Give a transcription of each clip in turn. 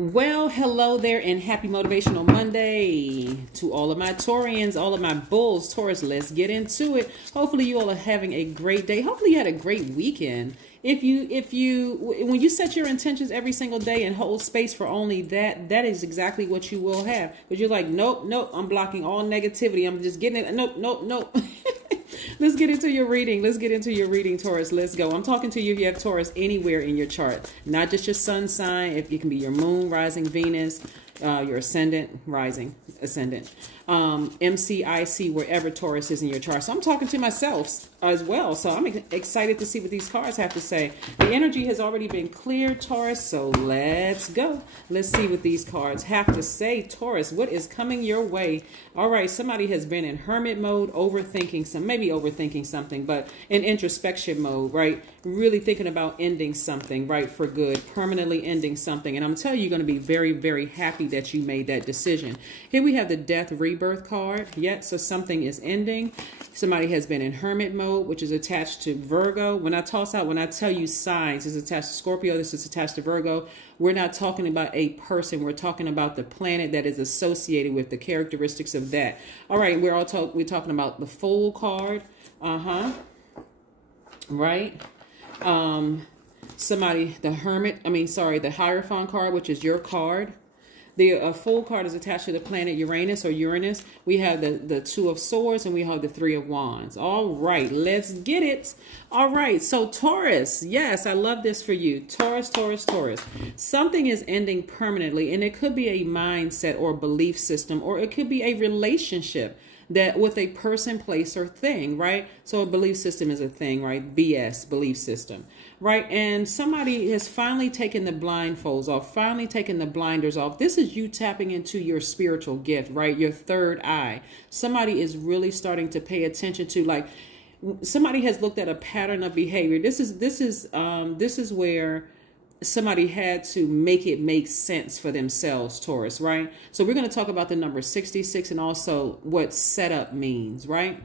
Well, hello there and happy Motivational Monday to all of my Taurians, all of my bulls, Taurus. Let's get into it. Hopefully you all are having a great day. Hopefully you had a great weekend. When you set your intentions every single day and hold space for only that is exactly what you will have. Because you're like, nope, I'm blocking all negativity. I'm just getting it. Nope. Let's get into your reading. Let's get into your reading, Taurus. Let's go. I'm talking to you if you have Taurus anywhere in your chart, not just your sun sign. If it can be your moon, rising, Venus, your ascendant, rising, ascendant, MCIC, wherever Taurus is in your chart. So I'm talking to myself as well. So I'm excited to see what these cards have to say. The energy has already been cleared, Taurus. So let's go. Let's see what these cards have to say, Taurus. What is coming your way? All right. Somebody has been in hermit mode, maybe overthinking something, but in introspection mode, right? Really thinking about ending something, right? For good, permanently ending something. And I'm telling you, you're going to be very, very happy that you made that decision. Here we have the death rebirth card. Yet, so something is ending. Somebody has been in hermit mode, which is attached to Virgo. When I tell you signs, it's attached to Scorpio, this is attached to Virgo. We're not talking about a person. We're talking about the planet that is associated with the characteristics of that. All right, we're talking about the Fool card. Right? The Hierophant card, which is your card. The Fool card is attached to the planet Uranus or Uranus. We have the Two of Swords and we have the Three of Wands. All right, let's get it. All right, so Taurus, yes, I love this for you. Taurus. Something is ending permanently, and it could be a mindset or belief system, or it could be a relationship that with a person, place, or thing, right? So a belief system is a thing, right? BS, belief system, right? And somebody has finally taken the blindfolds off, finally taken the blinders off. This is you tapping into your spiritual gift, right? Your third eye. Somebody is really starting to pay attention to, like, somebody has looked at a pattern of behavior. This is where somebody had to make it make sense for themselves, Taurus, right? So we're going to talk about the number 66 and also what setup means, right?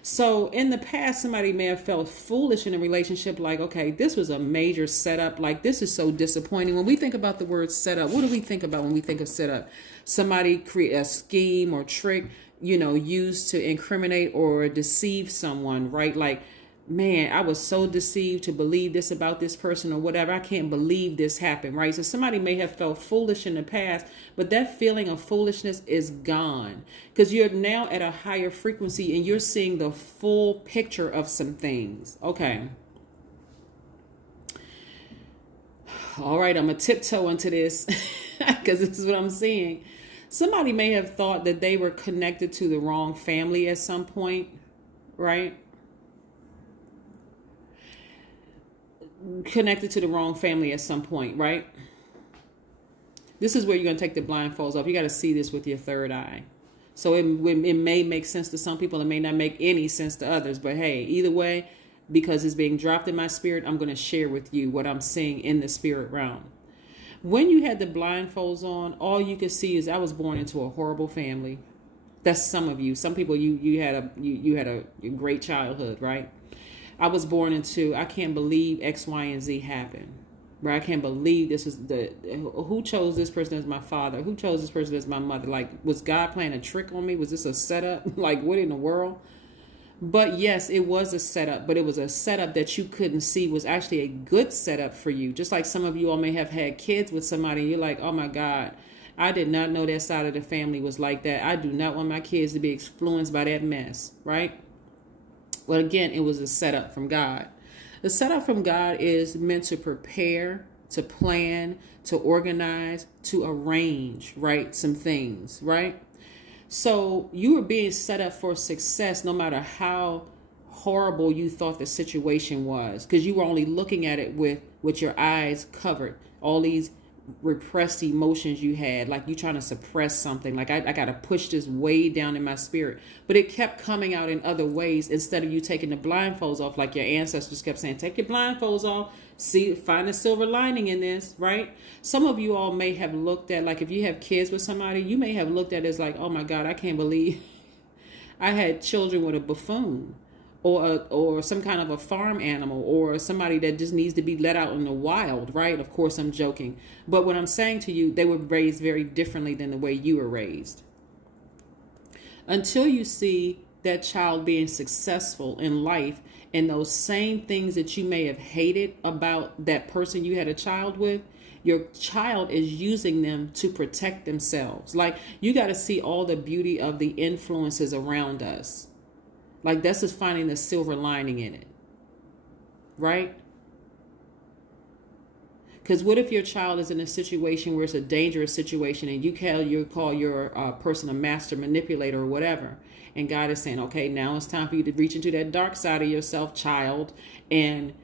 So in the past, somebody may have felt foolish in a relationship, like, okay, this was a major setup. Like, this is so disappointing. When we think about the word setup, what do we think about when we think of setup? Somebody create a scheme or trick, used to incriminate or deceive someone, right? Like, man, I was so deceived to believe this about this person or whatever. I can't believe this happened, right? So somebody may have felt foolish in the past, but that feeling of foolishness is gone because you're now at a higher frequency and you're seeing the full picture of some things. Okay. All right, I'm going to tiptoe into this because this is what I'm seeing. Somebody may have thought that they were connected to the wrong family at some point, right? Connected to the wrong family at some point, right? This is where you're going to take the blindfolds off. You got to see this with your third eye. So it may make sense to some people. It may not make any sense to others. But hey, either way, because it's being dropped in my spirit, I'm going to share with you what I'm seeing in the spirit realm. When you had the blindfolds on, all you could see is I was born into a horrible family. That's some of you. Some people, you had a great childhood, right? I was born into, I can't believe X, Y, and Z happened. Right? I can't believe this is who chose this person as my father? Who chose this person as my mother? Like, was God playing a trick on me? Was this a setup? Like, what in the world? But yes, it was a setup, but it was a setup that you couldn't see was actually a good setup for you. Just like some of you all may have had kids with somebody, and you're like, oh my God, I did not know that side of the family was like that. I do not want my kids to be influenced by that mess, right? Well, again, it was a setup from God. The setup from God is meant to prepare, to plan, to organize, to arrange, right? Some things, right? So you were being set up for success no matter how horrible you thought the situation was, because you were only looking at it with your eyes covered. All these repressed emotions you had, like you trying to suppress something, like I got to push this way down in my spirit, but it kept coming out in other ways instead of you taking the blindfolds off, like your ancestors kept saying, take your blindfolds off, see, find a silver lining in this, right? Some of you all may have looked at, like if you have kids with somebody, you may have looked at it as like, oh my God, I can't believe I had children with a buffoon. or some kind of a farm animal, or somebody that just needs to be let out in the wild, right? Of course, I'm joking. But what I'm saying to you, they were raised very differently than the way you were raised. Until you see that child being successful in life, and those same things that you may have hated about that person you had a child with, your child is using them to protect themselves. Like, you got to see all the beauty of the influences around us. Like, that's just finding the silver lining in it, right? Because what if your child is in a situation where it's a dangerous situation, and you call your person a master manipulator or whatever, and God is saying, okay, now it's time for you to reach into that dark side of yourself, child, and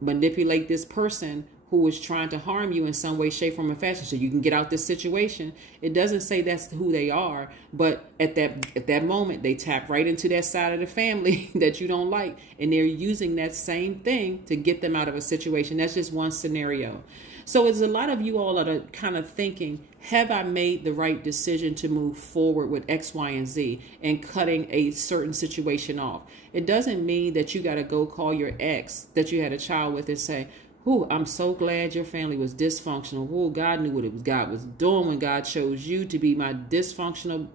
manipulate this person who is trying to harm you in some way, shape, form, or fashion, so you can get out this situation. It doesn't say that's who they are, but at that moment, they tap right into that side of the family that you don't like, and they're using that same thing to get them out of a situation. That's just one scenario. So it's a lot of you all that are kind of thinking, have I made the right decision to move forward with X, Y, and Z, and cutting a certain situation off? It doesn't mean that you got to go call your ex that you had a child with and say, "Ooh, I'm so glad your family was dysfunctional. Ooh, God knew what it was God was doing when God chose you to be my dysfunctional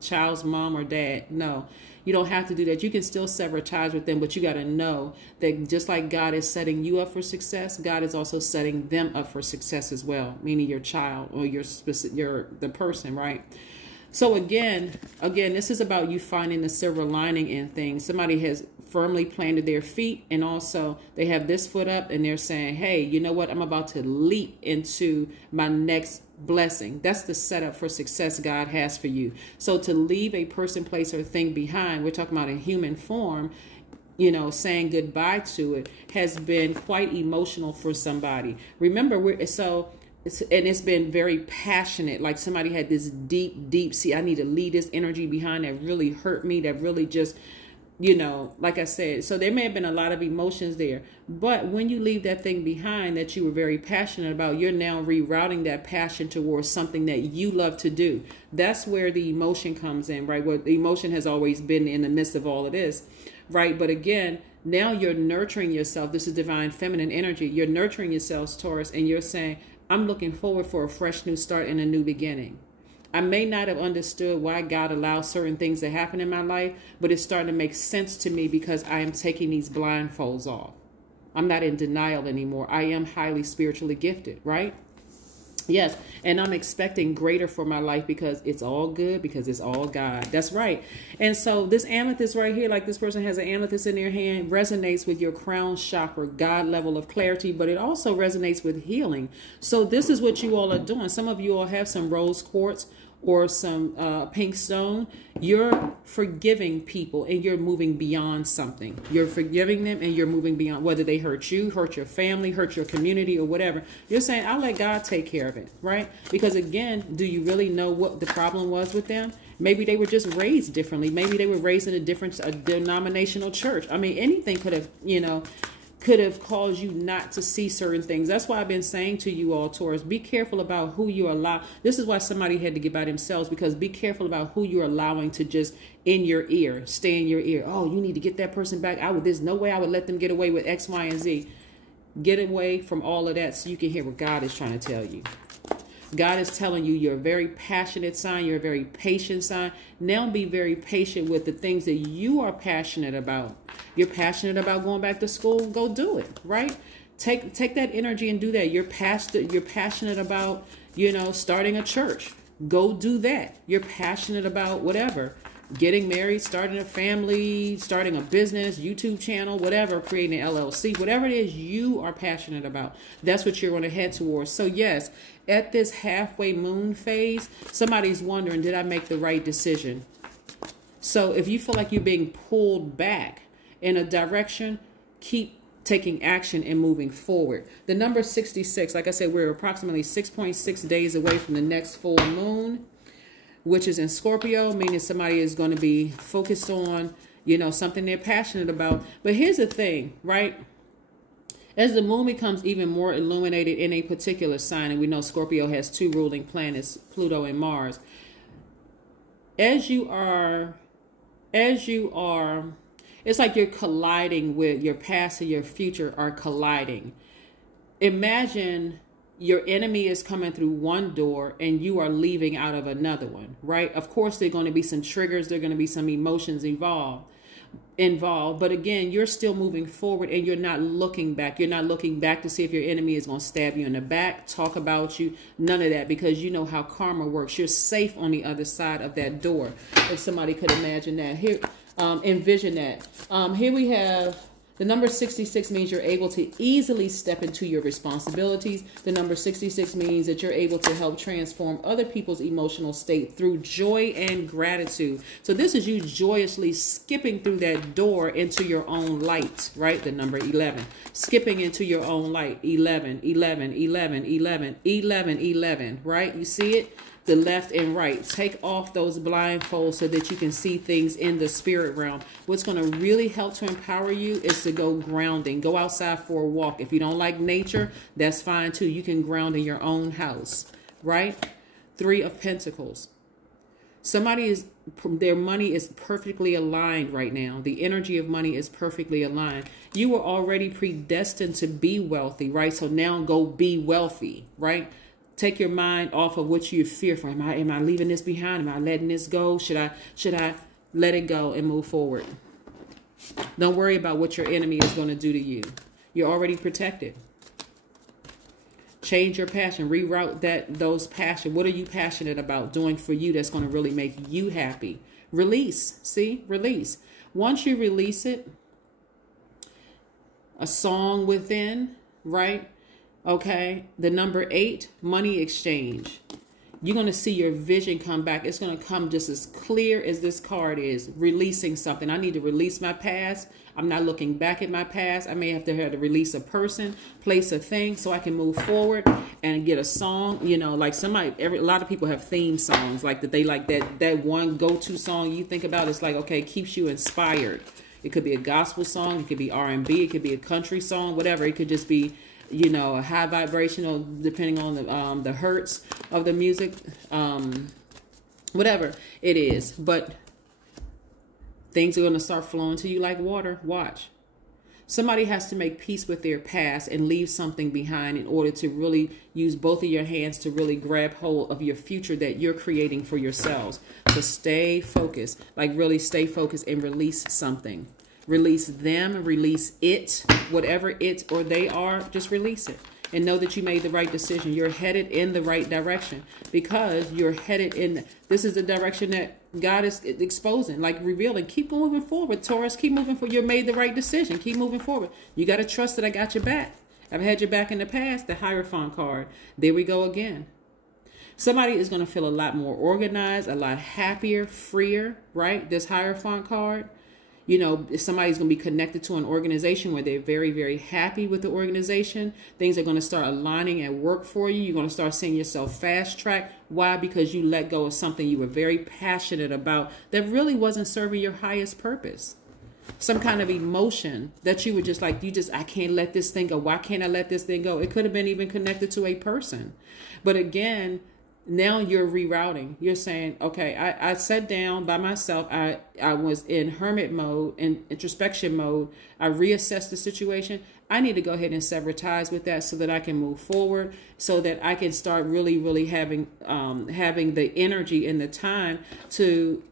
child's mom or dad." No, you don't have to do that. You can still sever ties with them, but you got to know that just like God is setting you up for success, God is also setting them up for success as well, meaning your child or the person, right? So again, this is about you finding the silver lining in things. Somebody has firmly planted their feet, and also they have this foot up, and they're saying, hey, you know what? I'm about to leap into my next blessing. That's the setup for success God has for you. So to leave a person, place, or thing behind, we're talking about in human form, you know, saying goodbye to it has been quite emotional for somebody. Remember, it's been very passionate. Like somebody had this deep, see, I need to leave this energy behind that really hurt me, that really just, you know, like I said, so there may have been a lot of emotions there. But when you leave that thing behind that you were very passionate about, you're now rerouting that passion towards something that you love to do. That's where the emotion comes in, right? Where the emotion has always been in the midst of all of this, right? But again, now you're nurturing yourself. This is divine feminine energy. You're nurturing yourselves, Taurus, and you're saying, I'm looking forward for a fresh new start and a new beginning. I may not have understood why God allows certain things to happen in my life, but it's starting to make sense to me because I am taking these blindfolds off. I'm not in denial anymore. I am highly spiritually gifted, right? Yes, and I'm expecting greater for my life because it's all good, because it's all God. That's right. And so this amethyst right here, like this person has an amethyst in their hand, resonates with your crown chakra, God level of clarity, but it also resonates with healing. So this is what you all are doing. Some of you all have some rose quartz or some pink stone. You're forgiving people and you're moving beyond something. You're forgiving them and you're moving beyond, whether they hurt you, hurt your family, hurt your community, or whatever. You're saying, I'll let God take care of it, right? Because again, do you really know what the problem was with them? Maybe they were just raised differently. Maybe they were raised in a different denominational church. I mean, anything could have, you know, could have caused you not to see certain things. That's why I've been saying to you all, Taurus, be careful about who you allow. This is why somebody had to get by themselves, because be careful about who you're allowing to just in your ear, stay in your ear. Oh, you need to get that person back. There's no way I would let them get away with X, Y, and Z. Get away from all of that so you can hear what God is trying to tell you. God is telling you you're a very passionate sign. You're a very patient sign. Now be very patient with the things that you are passionate about. You're passionate about going back to school. Go do it, right? Take that energy and do that. You're passionate about, you know, starting a church. Go do that. You're passionate about whatever. Getting married, starting a family, starting a business, YouTube channel, whatever, creating an LLC, whatever it is you are passionate about, that's what you're going to head towards. So yes, at this halfway moon phase, somebody's wondering, did I make the right decision? So if you feel like you're being pulled back in a direction, keep taking action and moving forward. The number 66, like I said, we're approximately 6.6 days away from the next full moon, which is in Scorpio, meaning somebody is going to be focused on, you know, something they're passionate about. But here's the thing, right? As the moon becomes even more illuminated in a particular sign, and we know Scorpio has two ruling planets, Pluto and Mars. As you are It's like you're colliding with your past and your future are colliding. Imagine your enemy is coming through one door and you are leaving out of another one, right? Of course, there are going to be some triggers. There are going to be some emotions involved. But again, you're still moving forward and you're not looking back. You're not looking back to see if your enemy is going to stab you in the back, talk about you, none of that, because you know how karma works. You're safe on the other side of that door. If somebody could imagine that. Here, envision that. Here we have the number 66 means you're able to easily step into your responsibilities. The number 66 means that you're able to help transform other people's emotional state through joy and gratitude. So this is you joyously skipping through that door into your own light, right? The number 11, skipping into your own light. 11, 11, 11, 11, 11, 11, right? You see it? The left and right. Take off those blindfolds so that you can see things in the spirit realm. What's going to really help to empower you is to go grounding. Go outside for a walk. If you don't like nature, that's fine too. You can ground in your own house, right? 3 of Pentacles. Their money is perfectly aligned right now. The energy of money is perfectly aligned. You were already predestined to be wealthy, right? So now go be wealthy, right? Take your mind off of what you fear for. Am I leaving this behind? Am I letting this go? Should I let it go and move forward? Don't worry about what your enemy is going to do to you. You're already protected. Change your passion. Reroute those passion. What are you passionate about doing for you that's going to really make you happy? Release. See? Release. Once you release it, a song within, right? Okay, the number 8, money exchange. You're going to see your vision come back. It's going to come just as clear as this card is. Releasing something. I need to release my past. I'm not looking back at my past. I may have to release a person, place, a thing, so I can move forward and get a song. You know, like a lot of people have theme songs like that. They like that one go-to song you think about. It's like, okay, keeps you inspired. It could be a gospel song. It could be R&B. It could be a country song, whatever. It could just be, you know, a high vibrational, depending on the hertz of the music, whatever it is. But things are going to start flowing to you like water. Watch. Somebody has to make peace with their past and leave something behind in order to really use both of your hands to really grab hold of your future that you're creating for yourselves. So stay focused, like really stay focused and release something. Release them, release it, whatever it or they are, just release it. And know that you made the right decision. You're headed in the right direction because you're headed in, this is the direction that God is exposing, like revealing. Keep moving forward, Taurus. Keep moving forward. You made the right decision. Keep moving forward. You got to trust that I got your back. I've had your back in the past. The Hierophant card. There we go again. Somebody is going to feel a lot more organized, a lot happier, freer, right? This Hierophant card. You know, if somebody's going to be connected to an organization where they're very, very happy with the organization, things are going to start aligning at work for you. You're going to start seeing yourself fast track. Why? Because you let go of something you were very passionate about that really wasn't serving your highest purpose. Some kind of emotion that you were just like, I can't let this thing go. Why can't I let this thing go? It could have been even connected to a person. But again, now you're rerouting. You're saying, okay, I sat down by myself. I was in hermit mode, in introspection mode. I reassessed the situation. I need to go ahead and sever ties with that so that I can move forward, so that I can start really, really having the energy and the time to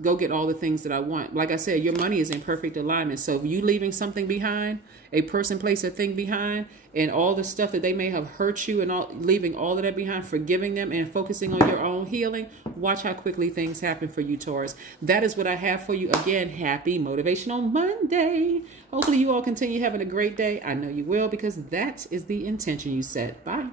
go get all the things that I want. Like I said, your money is in perfect alignment. So if you leaving something behind, a person, place, a thing behind, and all the stuff that they may have hurt you and leaving all of that behind, forgiving them and focusing on your own healing, watch how quickly things happen for you, Taurus. That is what I have for you. Again, happy Motivational Monday. Hopefully you all continue having a great day. I know you will, because that is the intention you set. Bye.